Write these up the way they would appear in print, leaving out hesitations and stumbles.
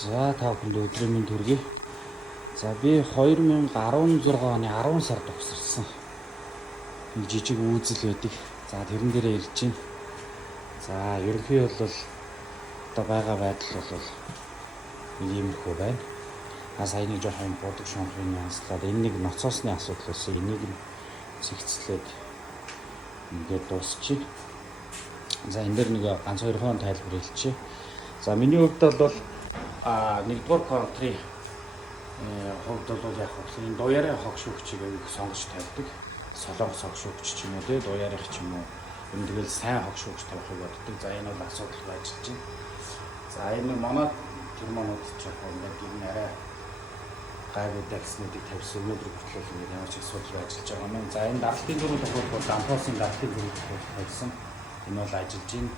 За та бүхэнд өдрийн мэнд хүргэе. За би 2016 оны 10 сард угсарсан. Нэг жижиг үйлдэл байдаг. За тэрэн дээрээ ирж байна. За ерөнхий бол одоо байгаа байдал бол иймэрхүү байна. Сая нэг жоохон бодог шонхын янзлаад энэ нэг ноцоосны асуудал байсан. Энийг нь цэгцлээд ингээд дуусчих. За энэ дээр нэг ганц хоёр хон тайлбар хэлчихье. За миний хувьд бол нэгдүгээр контри хувьд бол яг энэ дуяарын хогшуугчийг сонгож тавьдаг. Солонгос хогшуугч ч юм уу те дуяарах ч юм уу. Энэ тэгэл сайн хогшуугч тавихыг боддог. За энэ бол асуудал ажиллаж байна. За энэ манай германууд ч яг ингээд энэ арай гайгүй такснуудыг тавьсан өнөөдөр хүртэл ингээд ямар ч асуудал ажиллаж байгаа юм. За энэ даралтын зураг тохиол бол дампуусын даралтын зураг тохиол тавьсан. Энэ бол ажиллаж байна.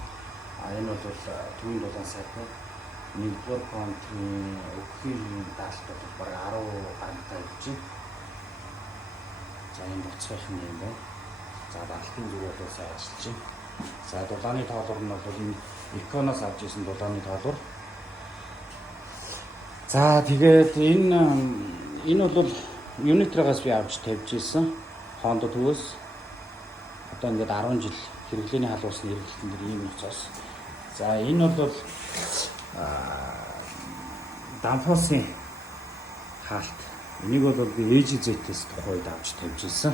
Энэ бол түүний дулаан сайтай. Нэгдүгээр контрийн өгөхийн даалт бол бараг 10 гарантай явж байна. За энэ буцхайхан юм байна. За даалтын зураг бол сайн ажиллаж байна. За дулааны тоолбор нь бол энэ иконоос авч ирсэн дулааны тоолбор. За тэгээд энэ бол Unitragаас би авч тавьж ирсэн. Honda төвөөс одоо ингээд 10 жил хэрэглээний халуусны хэрэглэлтэн дээр ийм нөхцөөс. За энэ бол дампуусын хаалт. Энийг бол би EasyZ-ээс тухайд авч тавьж ирсэн.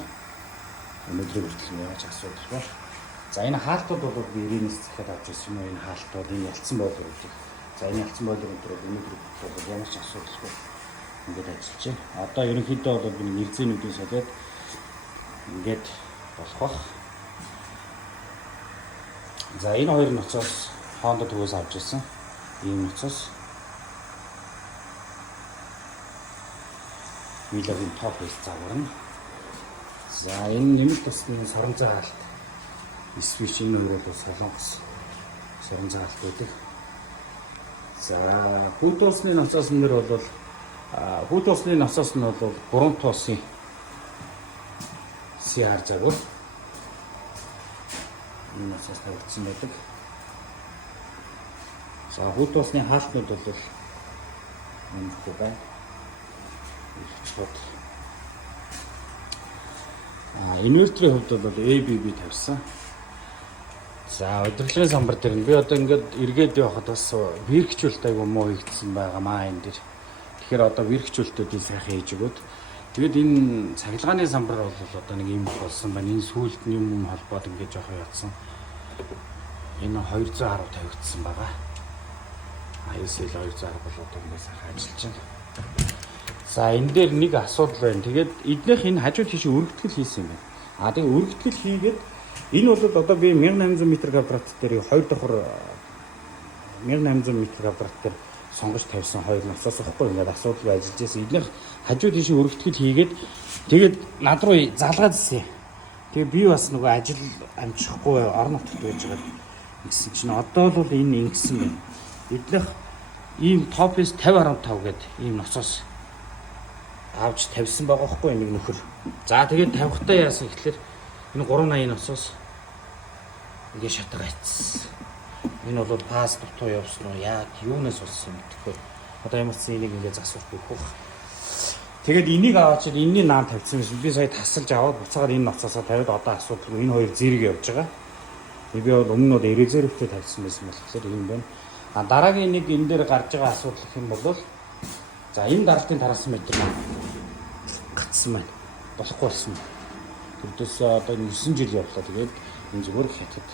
Өнөөдөр хүртэл яаж асуудал байна. За энэ хаалтууд бол би 90-ээс захиад авч ирсэн юм. Энэ хаалтууд энэ ялцсан бойлор гэдэг. За энэ ялцсан бойлор өнөөдөр хүртэл ямар ч асуудалгүй ингээд ажиллаж байна. Одоо ерөнхийдөө бол би нэрзэнүүдийн солиод ингээд болох бах. За энэ хоёр ноцоос Honda төвөөс авч ирсэн. Ийм ноцоос Вилагийн топ бис загварна. За энэ нэмэлт тусны соронзоо хаалт. Switch энэ хоёр бол солонгос соронзоо хаалт байдаг. За хүүд усны ноцоос нэр бол хүүд усны ноцоос нь бол 3 туусын CR загвар. Энэ ноцоос тавьсан байдаг. За хүүд усны хаалтнууд бол энэ байна. Инверторын хувьд бол ABB тавьсан. За удирдлагын самбар дээр би одоо ингээд эргээд явахад бас виркчүүлэлт айгу муу хийгдсэн байгаамаа энэ дэр. Тэгэхээр одоо виркчүүлэлтүүдийг сайхан хийж өгөөд тэгээд энэ цахилгааны самбар бол одоо нэг юм болсон байна. Энэ сүүлд юм холбоод ингээд жоох явцсан. Энэ 210 тавигдсан байгаа. ISL 210 бол одоо ингээд сайхан ажиллаж байна. За энэ дээр нэг асуудал байна. Тэгээд эднийх энэ хажуу тийш өргөтгөл хийсэн юм байна. Тэгээд өргөтгөл хийгээд энэ бол одоо би 1800 м2 дээр 2 давхар 1800 м2 дээр сонгож тавьсан хоёр насаас واخгүй ингээд асуудал ажиллаж байсан. Эднийх хажуу тийш өргөтгөл хийгээд тэгээд над руу залгаад ирсэн. Тэгээд би бас нөгөө ажил амжихгүй орон нутгад байж байгаа гэсэн чинь одоо бол энэ ингэсэн байна. Эднийх ийм топс 50.5 гэдэг ийм ноцоос авч тавьсан байгаа хгүй нэг нөхөр. За тэгээд тавихтаа яасан гэхэлэр энэ 380 ноцоос ингээд шатгаа хийсэн. Энэ бол пас дутуу явсан уу яг юунаас болсон юм тэгэхээр одоо ямар ч энийг ингээд засвар өгөх. Тэгээд энийг аваад чи энэний наам тавьсан юм. Би сая тасалж аваад буцаагаар энэ ноцоосоо тавиад одоо асуудалгүй энэ хоёр зэрэг явж байгаа. Би бол өмнө нь резервтэй тавьсан байсан болохоор юм байна. Дараагийн нэг энэ дээр гарч байгаа асуудал гэх юм бол за энэ даралтын тараасан метр гацсан байна. Болохгүй болсон. Тэрдээс одоо 9 жил явлаа. Тэгээд энэ зүгээр хятад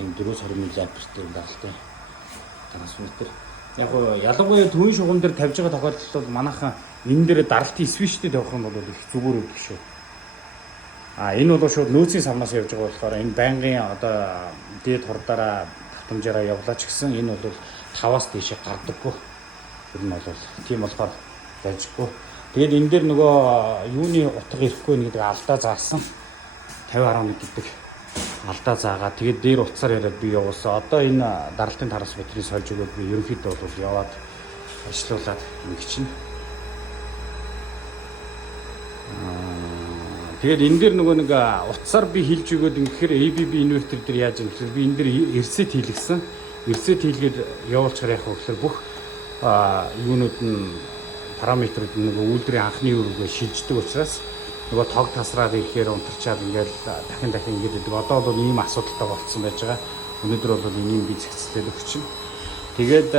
энэ 420 мА-тэй даралтын тараасан метр. Яг ялангуяа төвийн шугам дээр тавьж байгаа тохиолдолд бол манайхан энэ дээр даралтын свичтэй тавих юм бол их зүгээр өгдөг шүү. Энэ бол шууд нөөцийн самнаас явж байгаа болохоор энэ байнгын одоо дээд хурдаараа татамжаараа явлаа ч гэсэн энэ бол 5-аас дээшээ гардаггүй. Тэр нь бол тийм болохоор байжгүй. Тэгээд энэ дээр нөгөө юуны утга ирэхгүй гэдэг алдаа заасан 50.1 гэдэг алдаа заагаад тэгээд дээр утсаар яриад би явуулсан. Одоо энэ даралтын тараас метрийг сольж өгөөд би ерөнхийдөө бол яваад ажиллуулад нэг чинь. Тэгээд энэ дээр нөгөө нэг утсаар би хилж өгөөд ингэхээр ABB инвертер дээр яаж юм гэхээр би энэ дээр эрсэт хийлгсэн. Эрсэт хийлгээд явуулчихаар яах вэ гэхээр бүх юунууд нь параметрууд нөгөө үйлдвэрийн анхны үүргээ шилждэг учраас нөгөө тог тасраад ирэхээр унтарчаад ингээл дахин ингээд идэг. Одоо бол ийм асуудалтай болцсон байж байгаа. Өнөөдөр бол энийг би зэгцлээд өгч чинь. Тэгээд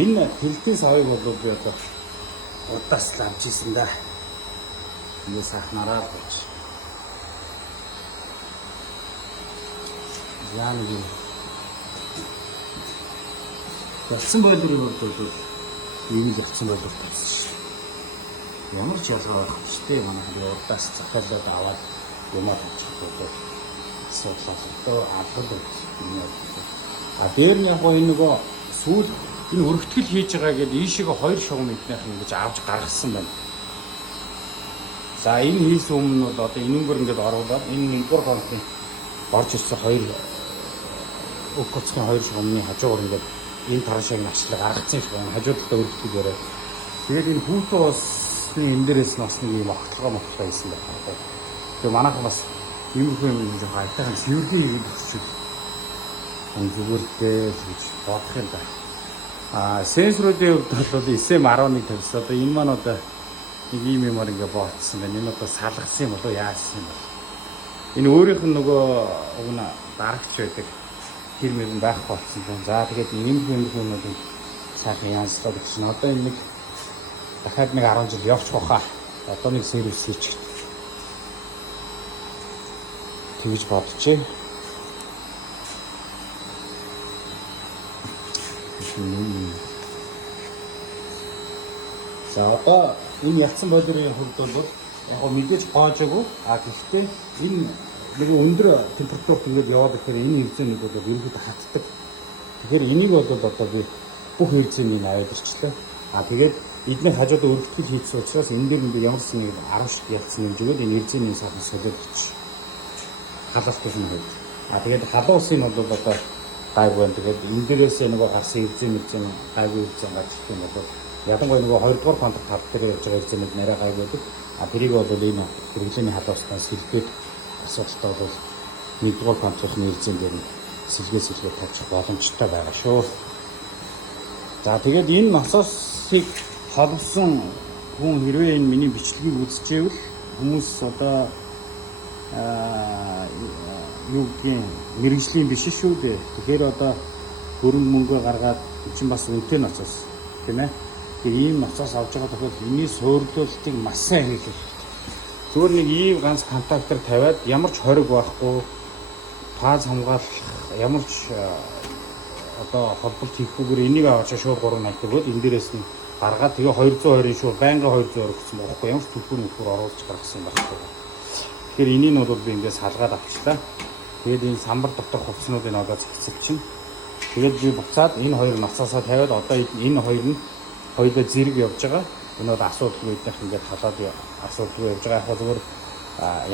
энэ тэлтийн савыг бол би одоо удаас л авч ийсэн да. Энэ сахнараа болж. Яа нэг ялсан бойлрын хувьд бол ийм л ялсан бойлр тавьсан шүү дээ. Ямар ч ялгаа байхгүй шүү дээ. Манай урдаас захиалаад аваад юмаа тавьчих бол асуудал алгад байна. Дээр нь яг энэ нөгөө сүүл энэ өргөтгөл хийж байгаа гэдээ ийшээгээ 2 шугам эднийх ингэж авч гаргасан байна. За энэ хийсэн өмнө бол одоо энүүгээр ингэж оруулаад энэ 1-р контын орж ирсэн 2 өгцгийн 2 шугамны хажуугаар ингэж энэ тараашааг начлаг гаргацсан юм хажуудаа өргөтгөл яриад. Тэгээд энэ хүүтэн усны энэ дээрээс нас нэг юм огтлогоо хийсэн байна. Тэгээд манайхан бас юм жоохон айтайхан сэргийн хийгээд өччих. Энэ зүгээр дээ гэж бодох юм да. Сенсоруудын хувьд бол SM11 тавьсан. Одоо энэ маань одоо нэг ийм юмар ингээ боотсон байна. Энэ одоо салгасан юм болоо яасан юм бол. Энэ өөрийнх нь нөгөө угна дарагч байдаг. Тэр мөрөнд байх болсон байна. За тэгээд ийм хүмүүсийн сайхан янзлаад гэж нь одоо энэ нэг дахиад нэг 10 жил явчих واخа. Одоо нэг сервис хийчих. Тэгж бодчихъя. За одоо энэ ялцсан бойлрын хувьд бол яг мэдээж гоожоогүй. Гэхдээ энэ нэг өндөр температурт ингээд яваад ирэхээр энэ хэрэгцээнийг бол ерөнхийдөө хатдаг. Тэгэхээр энийг бол одоо би бүх хэрэгцээнийг аваад ирчлээ. Тэгээд эдний хажуудаа өргөтгөл хийсэн учраас энэ дээр нэг ямар ч нэг 10 шит ялцсан юм жигээд энэ хэрэгцээний сайхан солиод гэж халаалт юм байна. Тэгээд халуун усын бол одоо гайг байна. Тэгээд энэ дээрээс нөгөө харсан хэрэгцээ гайгүй хэрэгцээ гарч ирэх юм бол ялангуяа нөгөө 2-р контракт тав дээр явж байгаа хэрэгцээнүүд нэрээ гайг байдаг. Тэрийг бол энэ хэрэглээний халуустаас сэлбээд асуудалтай бол 1-р контрактын хэрэгцээн дээр нь сэлгээ тавьчих боломжтой байгаа шүү. За тэгээд энэ насосыг холбосон хүн хэрвээ энэ миний бичлэгийг үзчихвэл хүмүүс одоо юу гэх мэрэгжлийн биш шүү дээ. Тэгэхээр одоо хөрөнгө мөнгө гаргаад чинь бас үнэтэй насос тийм ээ. Тэгээ ийм насос авч байгаа тохиолдолд энэний суйрлуулалтыг маш сайн хийх хэрэгтэй. Зүгээр нэг ийм ганц контактор тавиад ямар ч хориг байхгүй фаз хамгаалах ямар ч одоо холболт хийхгүйгээр энийг аваад шууд 380 төгөөд энэ дээрээс нь гаргаад тэгээ 220-ын шууд байнга 220 гэсэн бохоггүй ямар ч төлбөр оруулж гаргасан юм байна. Тэгэхээр энийг бол би ингээс салгаад авчлаа. Тэгээд энэ самбар дотор хувцснуудыг одоо зэгцэлчин. Тэгээд би буцаад энэ хоёр насаасаа тавиад одоо энэ хоёр нь хоёулаа зэрэг явж байгаа. Энэ бол асуудал үүднийх ингээд халаад асуудал явж байгаа. Яг зүгээр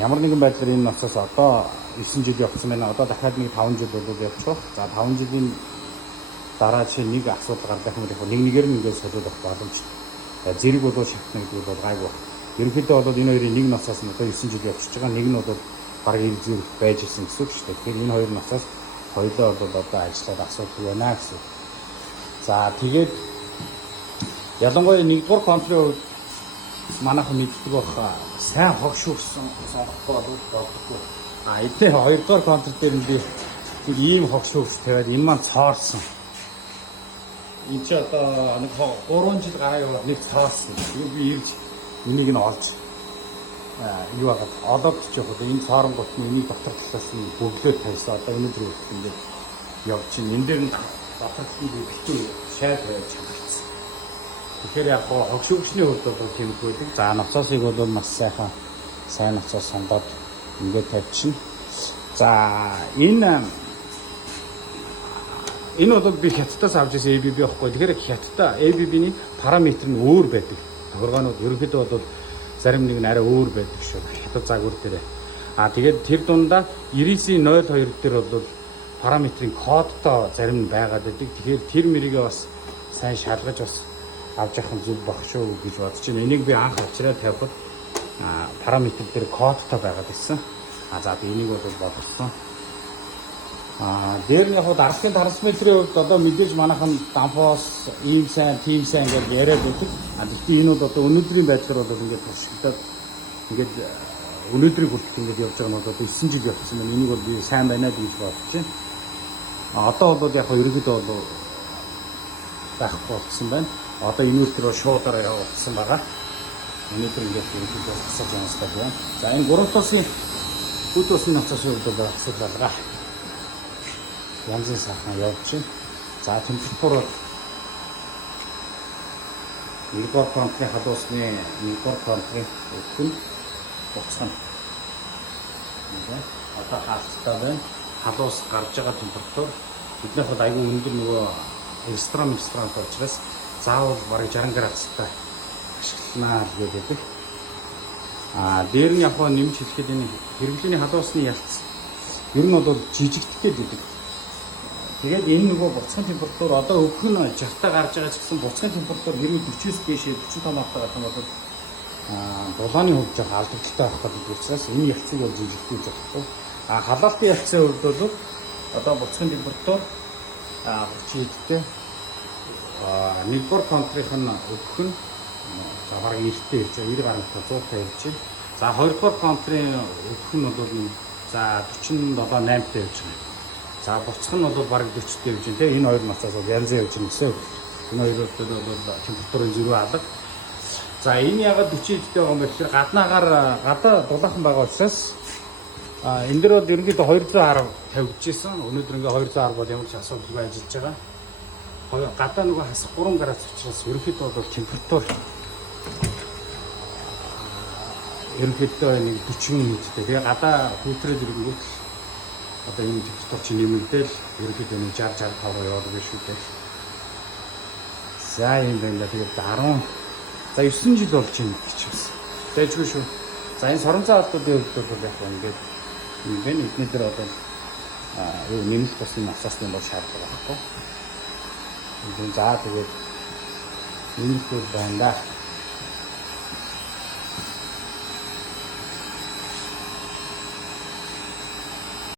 ямар нэгэн байдлаар энэ насаас одоо 9 жил явсан байна. Одоо дахиад нэг 5 жил бол явчих. За 5 жилийн дараа чи нэг асуудал гарлах юм бол нэгээр нь ингээд солиулах боломжтой. Зэрэг бол шатна гэдэг бол гайгүй. Ерөнхийдөө бол энэ хоёрын нэг насаас нь одоо 9 жил явчихж байгаа. Нэг нь бол бараг 90 зэрэг байж ирсэн гэсэн үг шүү дээ. Тэгэхээр энэ хоёр насаас хоёулаа бол одоо ажиллаад асуудал байна гэсэн. За тэгээд ялангуяа 1-р контрын хувьд манайхан мэддэг баха сайн хогшуурсан сонгохгүй бол болдоггүй. Эдгээр 2-р контр дээр нь би ийм хогшуурс тавиад энэ маань цоорсон. Энд чи одоо нэг 3 жил гараа яваад нэг цоорсон. Тэгээд би ирж энийг нь олж юу агаад олоод ч явах. Энэ цооронгот нь энийг дотор талаас нь бөглөөд тавьсан. Одоо энэ дээр ингээд явж чинь энэ дээр нь дотор талын битүү шайд байж чадчихсан. Тэгэхээр яг хогшуурсны хувьд бол тийм байдаг. За насосыг бол маш сайн насос сонгоод ингээд тавьчихна. За энэ бол би хятадаас авч ирсэн ABB байхгүй. Тэгэхээр хятадаа ABB-ний параметр нь өөр байдаг. Тохиргоонууд ерөнхийдөө бол зарим нэг нь арай өөр байдаг шүү. Хятад загвар дээр. Тэгээд тэр дундаа 9902 дээр бол параметрын кодтой зарим нь байгаад байдаг. Тэгэхээр тэр мэрийгээ бас сайн шалгаж бас авч явах нь зөв баг шүү гэж бодож байна. Энийг би анх авчираа тавихад параметр дээр кодтой байгаад байсан. За би энийг бол бодсон. Дээр нь яг дараагийн трансмитерийн хувьд одоо мэдээж манайхан дампоос ийм сайн, тийм сайн гэж яриад байдаг. Гэхдээ энэ бол одоо өнөөдрийн байдлаар бол ингээд туршигдаад ингээд өнөөдрийг хүртэл ингээд явж байгаа нь бол одоо 9 жил явсан байна. Энийг бол би сайн байна гэж бодож байна. Одоо бол яг ерөнхийдөө бол байхгүй болсон байна. Одоо инвертер шуудаараа явуулсан байгаа. Өнөөдөр ингээд ерөнхийдөө хасаж яанастай байна. За энэ 3 тосын бүт усны навцаас хувьд бол хасаж байгаа. Янзын сайхан явж байна. За температур бол 1-р контрын халуусны 1-р контрын өгөх нь буцхан. Одоо хаалттай байна. Халуус гарч байгаа температур биднийх бол аюул өндөр нөгөө ресторан учраас заавал бараг 60 градустай ашигланаа л гэдэг. Дээр нь яг нэмж хэлэхэд энэ хэрэглээний халуусны ялц ер нь бол жижигдэх гэдэг. Тэгээд энэ нөгөө буцхан температур одоо өгөх нь 60-таа гарч байгаа ч гэсэн буцхан температур хэрвээ 40-с дээш 45 таатай гэх юм бол дулааны хувьд жоох алдагдaltaй байх гэдэг учраас энэ ялцыг бол жижигдүүлж болохгүй. Халаалтын ялцын хувьд бол одоо буцхан температур 30-д 1-р контрийнх нь өгөх нь за бараг нэртэй хэлж байгаа 90 гаруй 100 та хэлж байна. За 2-р контрын өгөх нь бол за 47-8-тай явж байгаа. За буцах нь бол бараг 40-тэй явж байна те. Энэ хоёр нацаас бол янз явж байна гэсэн. Энэ хоёрод бол температурын зөрүү алга. За энэ ягаад 40-тэй байгаа юм бэ гэхээр гадаа дулаахан байгаа учраас энэ дэр бол ерөнхийдөө 210 тавьж ирсэн. Өнөөдөр ингээ 210 бол ямар ч асуудалгүй ажиллаж байгаа. Гадаа нөгөө хасах 3 градус учраас ерөнхийдөө бол температур ерөнхийдөө нэг 40 минуттай. Тэгээ гадаа filtrээд ирэнгүүт одоо энэ температур чинь нэмэгдээл ерөнхийдөө нэг 60-65 яваад биш үү гэх. За юм байна. Тэгээд 10 за 9 жил болж байна гэж байна. Тэжгүй шүү. За энэ сорон цаа алдуудын хувьд бол яг ингээд юм байна. Эдний дээр одоо нэмэлт босны насаасны бол шаардлага байхгүй. За тэгээд нэмэлт байна да.